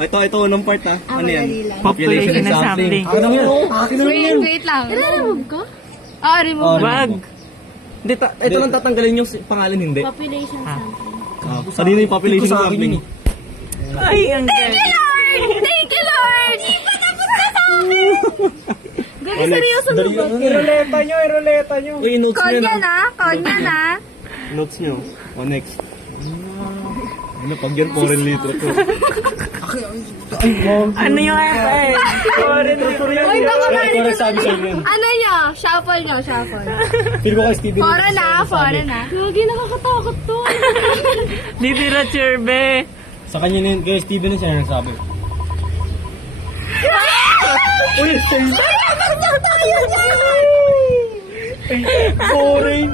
Ito, unang part ha. Ano yan? madali lang. Population and something. Ano yan? Wait lang. Remove ko? Remove. Wag. Hindi, ito lang tatanggalin yung pangalan, hindi. Population something. Kanina yung population ng something. Ay, ang galing. Thank you, Lord! Iba tapos na sa akin! Gabi, seryoso mo ba? Iroleta nyo. Uy, notes nyo Konya na. na, konya na. Notes nyo. O, next. Ano, pag yan, foreign literature. Ano yung FA? Uy, baka Ito na sabi sa inyo. Ano nyo? Shuffle nyo, shuffle. Feel ko kay Steven. Foreign na. Gagi, nakakatakot to. Literature, be. Sa kanya na yun, kay Steven na siya nagsabi. Uy, sa'yo. Foreign.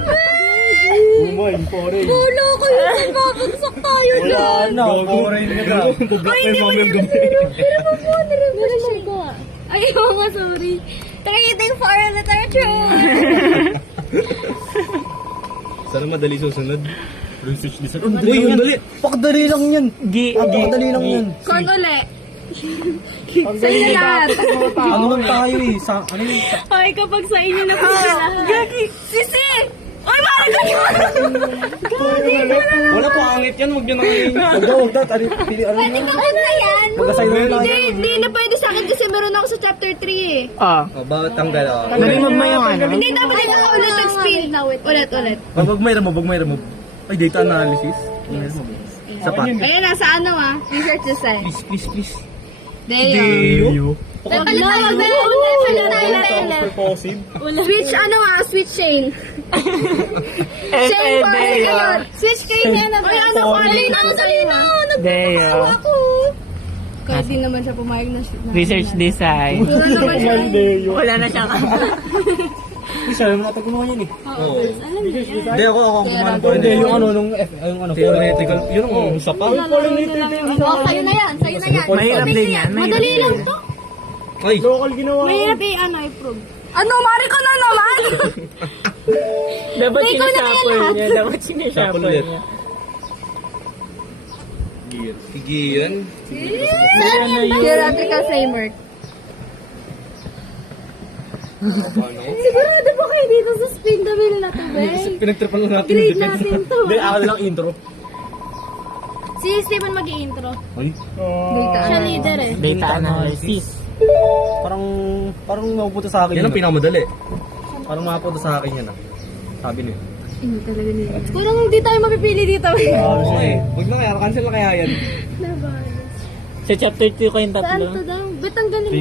Umay, foreign. Ulo ko yun, babagsak tayo dyan. na, foreign na ka. Bublock na yung mga yung gamit. Meron ko. Ay, oo nga, sorry. Trading foreign literature. Sana madali susunod. Research this. Uy, yung dali. Pakadali lang yan. Pakadali lang yan. Kon uli. Sa'yo na lahat. Ano lang tayo eh. Ano yun? Ay, kapag sa inyo na po sila. Gagi! Sisi! Ay, bakit ka yun? Wala po, angit yan. Huwag nyo na kayo. Huwag na. Pwede ka na yan. Magkasay na tayo. Hindi na pwede sa akin kasi meron ako sa chapter 3 eh. Bakit tanggal ako? Nalimag mo yung ano? Hindi, dapat ikaw ulit nag-spin. Ulit. Wag may remove. Ay, data analysis. Sapat. Ayun na, sa ano research design. Please. Deo. Wag na. Purposive. Switch switch chain. Chain for second. Switch kayo na. Ay, ano ko? Salina. Deo. Ako. Kaya di naman siya pumayag na. Research design. Wala naman siya. Wala na siyang Isa naman natin gumawa yan eh. Oo. Hindi ako gumawa po. Hindi, yung ano, nung Theoretical. Yun ang usa pa. Sa'yo na yan. Mahirap din yan. Madali lang to. Ay. local ginawa. Mahirap i-prove. Ano, mari ko na naman! Dapat Hindi ko na kaya sinashuffle lahat. niya. Dapat sinashuffle ulit. niya. Higiyan. Theoretical framework. Sigurado ba kayo dito sa spin the wheel na to, be? Pinagtripan lang natin. Grade natin to. Hindi, ako lang intro. Si Steven mag-i-intro. Ay. Siya leader eh. Data analysis. Parang napupunta sa akin. Yan ang pinakamadali. Parang makapunta sa akin yan ah. Sabi niya. Hindi talaga nila. Kung hindi tayo mapipili dito. Okay. Huwag na kaya. Cancel na kaya yan. Labanas. Sa chapter 2 kayong Saan tatlo. to daw? Ba't ang galing mo?